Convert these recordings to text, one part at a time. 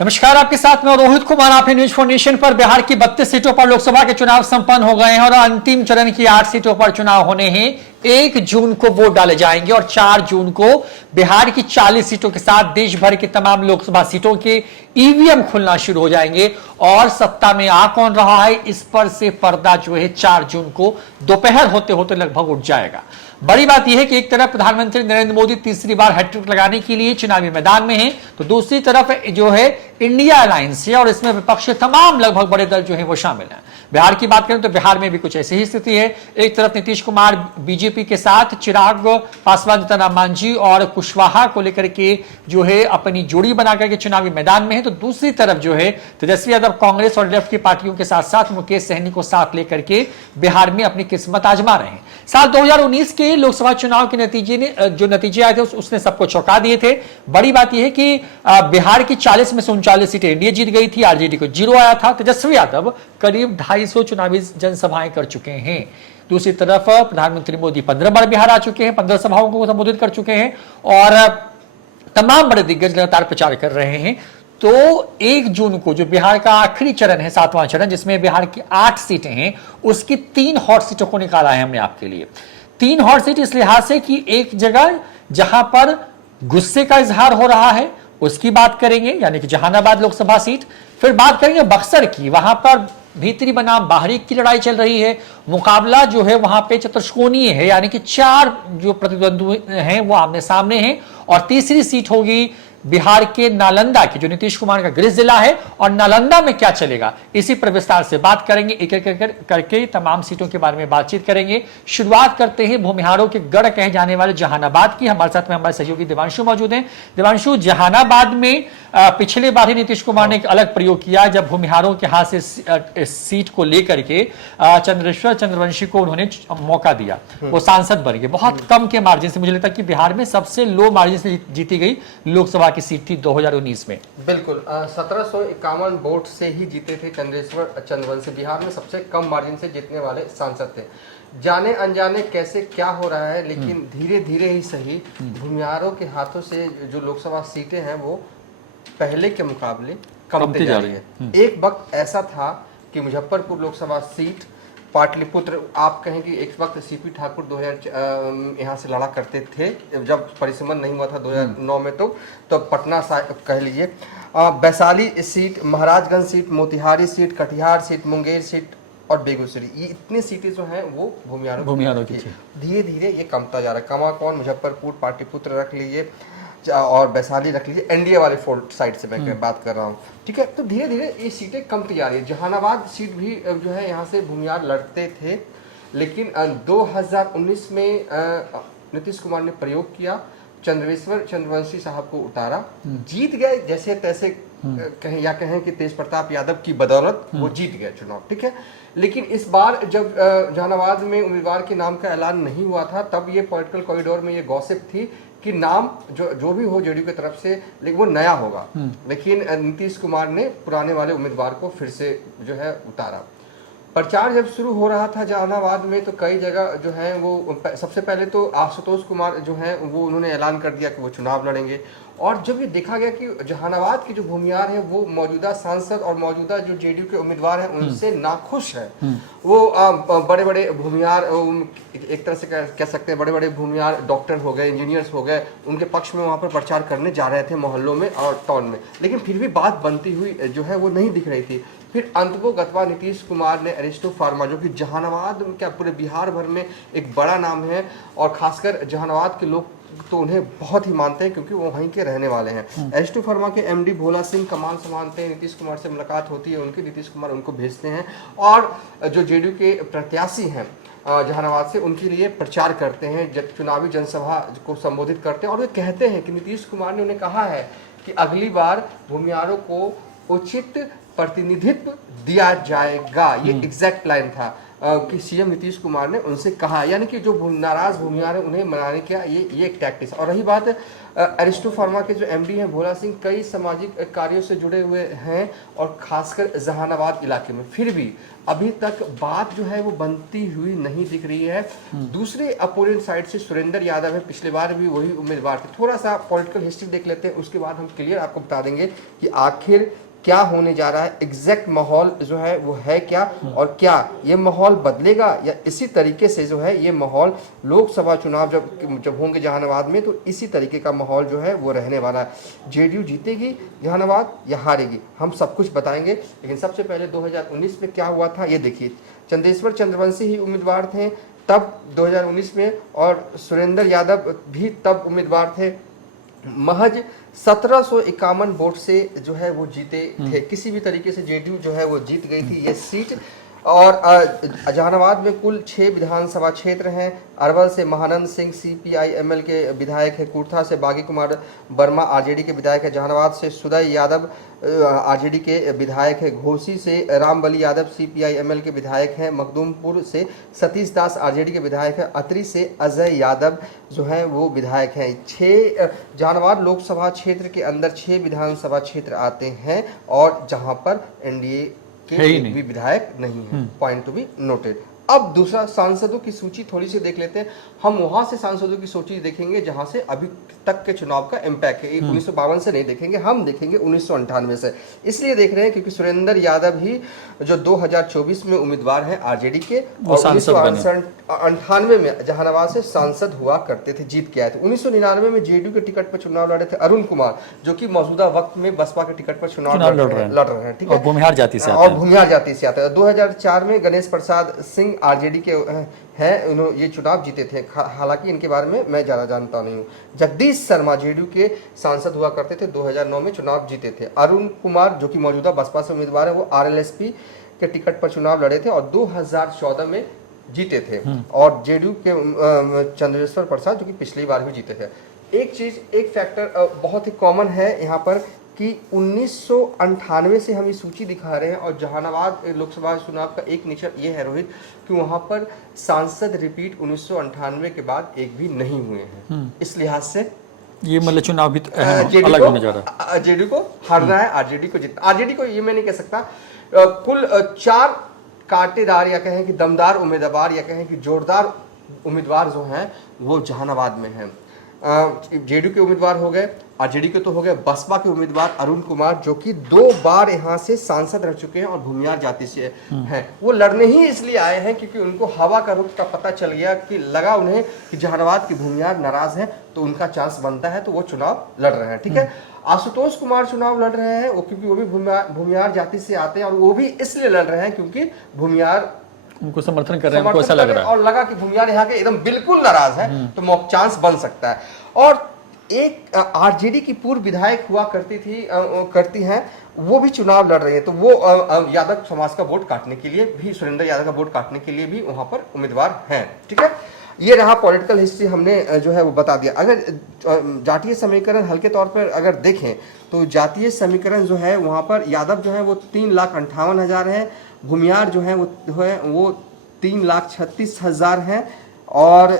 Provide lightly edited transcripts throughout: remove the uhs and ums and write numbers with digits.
नमस्कार, आपके साथ में रोहित कुमार। आप न्यूज फॉर नेशन पर। बिहार की 32 सीटों पर लोकसभा के चुनाव संपन्न हो गए हैं और अंतिम चरण की 8 सीटों पर चुनाव होने हैं। 1 जून को वोट डाले जाएंगे और 4 जून को बिहार की 40 सीटों के साथ देश भर की तमाम लोकसभा सीटों के ईवीएम खुलना शुरू हो जाएंगे। और सत्ता में आ कौन रहा है, इस पर से पर्दा जो है 4 जून को दोपहर होते होते लगभग उठ जाएगा। बड़ी बात यह है कि एक तरफ प्रधानमंत्री नरेंद्र मोदी तीसरी बार हैट्रिक लगाने के लिए चुनावी मैदान में हैं, तो दूसरी तरफ जो है इंडिया अलायंस है और इसमें विपक्ष के तमाम लगभग बड़े दल जो है वो शामिल हैं। बिहार की बात करें तो बिहार में भी कुछ ऐसी ही स्थिति है। एक तरफ नीतीश कुमार बीजेपी के साथ, चिराग पासवान, जीतन राम मांझी और कुशवाहा को लेकर के जो है अपनी जोड़ी बनाकर के चुनावी मैदान में है, तो दूसरी तरफ जो है तेजस्वी यादव कांग्रेस और लेफ्ट की पार्टियों के साथ साथ मुकेश सहनी को साथ लेकर के बिहार में अपनी किस्मत आजमा रहे हैं। साल 2019 के लोकसभा चुनाव के नतीजे आए थे उसने सबको चौंका दिए थे। बड़ी बात यह है कि बिहार की 40 में से 39 सीटें एनडीए जीत गई थी, आरजेडी को 0 आया था। तेजस्वी यादव करीब 250 चुनावी जनसभाएं कर चुके हैं। दूसरी तरफ प्रधानमंत्री मोदी 15 बार बिहार आ चुके हैं, 15 सभाओं को संबोधित कर चुके हैं और तमाम बड़े दिग्गज लगातार प्रचार कर रहे हैं। तो 1 जून को जो बिहार का आखिरी चरण है, 7वां चरण, जिसमें बिहार की 8 सीटें हैं, उसकी 3 हॉट सीटों को निकाला है हमने आपके लिए। 3 हॉट सीट इस लिहाज से कि एक जगह जहां पर गुस्से का इजहार हो रहा है उसकी बात करेंगे, यानी कि जहानाबाद लोकसभा सीट। फिर बात करेंगे बक्सर की, वहां पर भीतरी बनाम बाहरी की लड़ाई चल रही है। मुकाबला जो है वहां पे चतुष्कोणीय है, यानी कि 4 जो प्रतिद्वंदी हैं वो आमने सामने हैं। और तीसरी सीट होगी बिहार के नालंदा की, जो नीतीश कुमार का गृह जिला है, और नालंदा में क्या चलेगा इसी पर विस्तार से बात करेंगे। एक एक करके तमाम सीटों के बारे में बातचीत करेंगे। शुरुआत करते हैं भूमिहारों के गढ़ कहे जाने वाले जहानाबाद की। हमारे साथ में हमारे सहयोगी देवांशु मौजूद हैं। देवांशु, जहानाबाद में पिछले बार ही नीतीश कुमार ने एक अलग प्रयोग किया जब भूमिहारों के हाथ से सीट को लेकर के चंद्रेश्वर चंद्रवंशी को उन्होंने मौका दिया, वो सांसद बन गए बहुत कम के मार्जिन से। मुझे लगता है कि बिहार में सबसे लो मार्जिन से जीती गई लोकसभा की सीट थी 2019 में। बिल्कुल 1751 वोट से ही जीते थे चंद्रेश्वर चंद्रवंशी। बिहार में सबसे कम मार्जिन से जीतने वाले सांसद थे। जाने अनजाने कैसे क्या हो रहा है, लेकिन धीरे धीरे ही सही भूमिहारों के हाथों से जो लोकसभा सीटें हैं वो पहले के मुकाबले कमती जा रही है। एक वक्त ऐसा था कि मुजफ्फरपुर लोकसभा सीट, पाटलिपुत्र, आप कहें कि एक वक्त सीपी ठाकुर 2000 यहाँ से लड़ा करते थे जब परिसमन नहीं हुआ था 2009 में, तो पटना कह लीजिए, Vaishali seat, Maharajganj seat, Motihari seat, Katihar seat, Munger seat और बेगूसराय, ये इतनी सीटें जो हैं वो भूमिहारों की। धीरे धीरे ये कमता जा रहा है। कमा कौन, मुजफ्फरपुर, पाटलिपुत्र रख लीजिए और वैशाली रख लीजिए, एनडीए वाले फोर्ट साइड से मैं बात कर रहा हूँ, ठीक है। तो धीरे धीरे ये सीटें कमती जा रही है। जहानाबाद सीट भी जो है यहाँ से भूमिहार लड़ते थे, लेकिन 2019 में नीतीश कुमार ने प्रयोग किया, चंद्रेश्वर चंद्रवंशी साहब को उतारा, जीत गए जैसे तैसे, कहें या कहें कि तेज प्रताप यादव की बदौलत वो जीत गए चुनाव, ठीक है। लेकिन इस बार जब जहानाबाद में उम्मीदवार के नाम का ऐलान नहीं हुआ था, तब ये पॉलिटिकल कॉरिडोर में ये गॉसिप थी कि नाम जो भी हो जेडीयू की तरफ से, लेकिन वो नया होगा। लेकिन नीतीश कुमार ने पुराने वाले उम्मीदवार को फिर से जो है उतारा। प्रचार जब शुरू हो रहा था जहानाबाद में, तो कई जगह जो है वो, सबसे पहले तो आशुतोष कुमार जो है वो उन्होंने ऐलान कर दिया कि वो चुनाव लड़ेंगे। और जब ये देखा गया कि जहानाबाद के जो भूमिहार है वो मौजूदा सांसद और मौजूदा जो जेडीयू के उम्मीदवार हैं उनसे नाखुश है, वो बड़े बड़े भूमिहार, एक तरह से कह सकते हैं बड़े बड़े भूमिहार डॉक्टर हो गए, इंजीनियर्स हो गए, उनके पक्ष में वहाँ पर प्रचार करने जा रहे थे मोहल्लों में और टाउन में, लेकिन फिर भी बात बनती हुई जो है वो नहीं दिख रही थी। फिर अंततोगत्वा नीतीश कुमार ने अरिस्टो फार्मा, जो कि जहानाबाद क्या पूरे बिहार भर में एक बड़ा नाम है और खासकर जहानाबाद के लोग तो उन्हें बहुत ही मानते हैं क्योंकि वो वहीं के रहने वाले हैं। अरिस्टो फार्मा के एमडी भोला सिंह कमान संभालते हैं, नीतीश कुमार से मुलाकात होती है उनकी, नीतीश कुमार उनको भेजते हैं और जो जेडीयू के प्रत्याशी हैं जहानाबाद से, उनके लिए प्रचार करते हैं, जब चुनावी जनसभा को संबोधित करते हैं और वे कहते हैं कि नीतीश कुमार ने उन्हें कहा है कि अगली बार भूमिहारों को उचित प्रतिनिधित्व दिया जाएगा। ये एग्जैक्ट लाइन था कि सीएम नीतीश कुमार ने उनसे कहा, यानी कि जो नाराज भूमिहार है उन्हें मनाने का ये एक टैक्टिक्स। और रही बात अरिस्टो फार्मा के जो एमडी हैं भोला सिंह कई सामाजिक कार्यों से जुड़े हुए हैं और खासकर जहानाबाद इलाके में, फिर भी अभी तक बात जो है वो बनती हुई नहीं दिख रही है। दूसरे अपोनेंट साइड से सुरेंद्र यादव है, पिछले बार भी वही उम्मीदवार थे। थोड़ा सा पॉलिटिकल हिस्ट्री देख लेते हैं, उसके बाद हम क्लियर आपको बता देंगे कि आखिर क्या होने जा रहा है, एग्जैक्ट माहौल जो है वो है क्या, और क्या ये माहौल बदलेगा या इसी तरीके से जो है ये माहौल लोकसभा चुनाव जब होंगे जहानाबाद में तो इसी तरीके का माहौल जो है वो रहने वाला है। जेडीयू जीतेगी जहानाबाद या हारेगी, हम सब कुछ बताएंगे। लेकिन सबसे पहले 2019 में क्या हुआ था ये देखिए। चंदेश्वर चंद्रवंशी ही उम्मीदवार थे तब 2019 में, और सुरेंद्र यादव भी तब उम्मीदवार थे। महज 1751 वोट से जो है वो जीते थे। किसी भी तरीके से जेडीयू जो है वो जीत गई थी ये सीट। और जहानाबाद में कुल 6 विधानसभा क्षेत्र हैं। अरवल से महानंद सिंह CPI-ML के विधायक है, कुर्था से बागी कुमार वर्मा RJD के विधायक है, जहानाबाद से सुदय यादव RJD के विधायक है, घोसी से रामबली यादव CPI-ML के विधायक हैं, मखदूमपुर से सतीश दास RJD के विधायक है, अतरी से अजय यादव जो है वो विधायक हैं। 6 जहानाबाद लोकसभा क्षेत्र के अंदर 6 विधानसभा क्षेत्र आते हैं और जहां पर एनडीए के एक भी विधायक नहीं है। Point to be noted. अब दूसरा, सांसदों की सूची थोड़ी सी देख लेते हैं। हम वहां से सांसदों की सूची देखेंगे जहां से अभी तक के चुनाव का इम्पैक्ट है। 1952 से नहीं देखेंगे, हम देखेंगे 1998 से। इसलिए देख रहे हैं क्योंकि सुरेंद्र यादव ही जो 2024 में उम्मीदवार हैं RJD के, और 1998 में जहानाबाद से सांसद हुआ करते थे, जीत के आए थे। 1999 में जेडीयू के टिकट पर चुनाव लड़े थे अरुण कुमार, जो कि मौजूदा वक्त में बसपा के टिकट पर चुनाव लड़ रहे हैं। ठीक है, और भूमिहार जाति से आते हैं। 2004 में गणेश प्रसाद सिंह RJD के हैं, उन्होंने ये चुनाव जीते थे। हालांकि इनके बारे में मैं ज़्यादा जानता नहीं हूँ। जगदीश शर्मा जेडीयू के सांसद हुआ करते थे, 2009 में चुनाव जीते थे। अरुण कुमार जो कि मौजूदा बसपा से उम्मीदवार है, वो RLSP के टिकट पर चुनाव लड़े थे और 2014 में जीते थे। और जेडीयू के चंद्रेश्वर प्रसाद जो कि पिछली बार भी जीते थे। एक फैक्टर बहुत ही कॉमन है यहाँ पर कि 1998 से हम ये सूची दिखा रहे हैं, और जहानाबाद लोकसभा चुनाव का एक नेचर ये है रोहित कि वहाँ पर सांसद रिपीट 1998 के बाद एक भी नहीं हुए हैं। इस लिहाज से ये मतलब चुनाव भी अलग होने जा रहा है। जेडीयू को हारना है, RJD को जीतना। RJD को ये मैं नहीं कह सकता। कुल 4 कांटेदार या कहें कि दमदार उम्मीदवार या कहें कि जोरदार उम्मीदवार जो हैं वो जहानाबाद में हैं। जेडीयू के उम्मीदवार हो गए, RJD के तो हो गए, बसपा के उम्मीदवार अरुण कुमार जो कि 2 बार यहाँ से सांसद रह चुके हैं और भूमिहार जाति से हैं। वो लड़ने ही इसलिए आए हैं क्योंकि उनको हवा का रुख का पता चल गया कि लगा उन्हें कि जहानाबाद के भूमिहार नाराज हैं तो उनका चांस बनता है, तो वो चुनाव लड़ रहे हैं। ठीक है, आशुतोष कुमार चुनाव लड़ रहे हैं, वो क्योंकि वो भी भूमिहार जाति से आते हैं और वो भी इसलिए लड़ रहे हैं क्योंकि भूमिहार उनको समर्थन कर रहे हैं, उनको ऐसा लग रहा है और लगा कि भूमिहार यहाँ के एकदम बिल्कुल नाराज है तो मौका चांस बन सकता है। और एक RJD की पूर्व विधायक हुआ करती हैं, वो भी चुनाव लड़ रही है, तो वो यादव समाज का वोट काटने के लिए भी, सुरेंद्र यादव का वोट काटने के लिए भी वहां पर उम्मीदवार हैं। ठीक है, ये रहा पॉलिटिकल हिस्ट्री, हमने जो है वो बता दिया। अगर जातीय समीकरण हल्के तौर पर अगर देखें तो जातीय समीकरण जो है वहां पर यादव जो है वो 3,58,000 है, भूमिहार जो है वो 3,36,000 हैं, और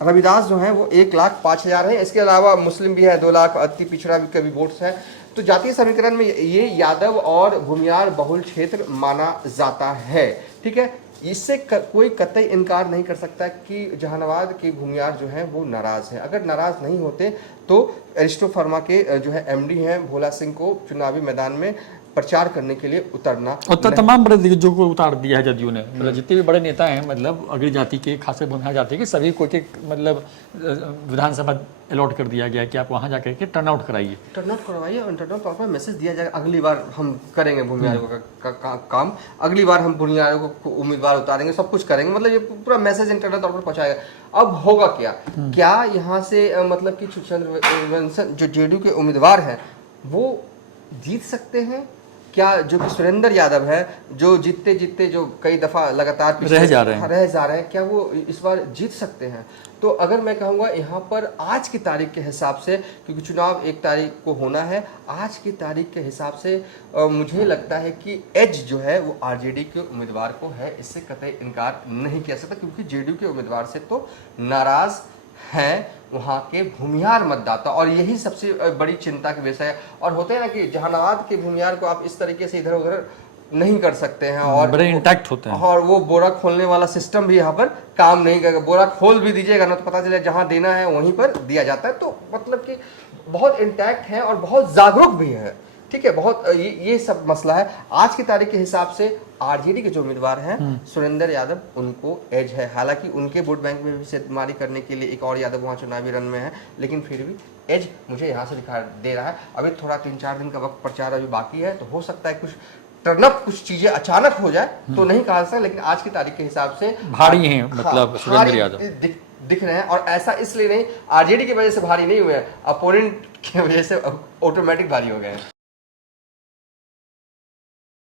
रविदास जो है वो 1,05,000 है। इसके अलावा मुस्लिम भी है 2 लाख, अति पिछड़ा भी कभी वोट्स है। तो जातीय समीकरण में ये यादव और भूमिहार बहुल क्षेत्र माना जाता है। ठीक है, इससे कोई कतई इनकार नहीं कर सकता कि जहानाबाद के भूमिहार जो है वो नाराज है। अगर नाराज नहीं होते तो अरिस्टो फार्मा के जो है MD हैं भोला सिंह को चुनावी मैदान में प्रचार करने के लिए उतरना, और तमाम बड़े दिग्गजों को उतार दिया है जदयू ने। मतलब जितने भी बड़े नेता हैं, मतलब अग्र जाति के, खासकर भूमिहार जाति के, सभी को एक मतलब विधानसभा अलॉट कर दिया गया कि आप वहां जाकर के टर्नआउट कराइए, टर्नआउट करवाइए और इंटरनल तौर पर मैसेज दिया जाएगा अगली बार हम करेंगे भूमिहारों का काम, अगली बार हम भूमिहारों को उम्मीदवार उतारेंगे, सब कुछ करेंगे। मतलब ये पूरा मैसेज इंटरनल तौर पर पहुंचाएगा। अब होगा क्या यहाँ से मतलब कि चंद्रवंशी जो जेडीयू के उम्मीदवार हैं वो जीत सकते हैं क्या? जो कि सुरेंद्र यादव है जो जीतते जो कई दफा लगातार रह जा रहे हैं, क्या वो इस बार जीत सकते हैं? तो अगर मैं कहूँगा यहाँ पर आज की तारीख के हिसाब से, क्योंकि चुनाव 1 तारीख को होना है, आज की तारीख के हिसाब से मुझे लगता है कि एज जो है वो RJD के उम्मीदवार को है, इससे कतई इनकार नहीं किया सकता, क्योंकि जेडीयू के उम्मीदवार से तो नाराज हैं वहाँ के भूमिहार मतदाता, और यही सबसे बड़ी चिंता का विषय है। और होते हैं ना कि जहानाबाद के भूमिहार को आप इस तरीके से इधर उधर नहीं कर सकते हैं, और बड़े इंटैक्ट होते हैं, और वो बोरा खोलने वाला सिस्टम भी यहाँ पर काम नहीं करेगा। बोरा खोल भी दीजिएगा ना तो पता चले जहाँ देना है वहीं पर दिया जाता है। तो मतलब कि बहुत इंटैक्ट है और बहुत जागरूक भी है, ठीक है। बहुत ये सब मसला है। आज की तारीख के हिसाब से आरजेडी के जो उम्मीदवार हैं सुरेंद्र यादव, उनको एज है। हालांकि उनके वोट बैंक में भी सेधमारी करने के लिए एक और यादव वहाँ चुनावी रन में है, लेकिन फिर भी एज मुझे यहाँ से दिखा दे रहा है। अभी थोड़ा 3-4 दिन का वक्त प्रचार अभी बाकी है, तो हो सकता है कुछ टर्नअप, कुछ चीजें अचानक हो जाए तो नहीं कहा सकता, लेकिन आज की तारीख के हिसाब से भारी हैं, मतलब सुरेंद्र यादव दिख रहे हैं। और ऐसा इसलिए नहीं, आरजेडी की वजह से भारी नहीं हुए हैं, अपोनेंट की वजह से ऑटोमेटिक भारी हो गए हैं।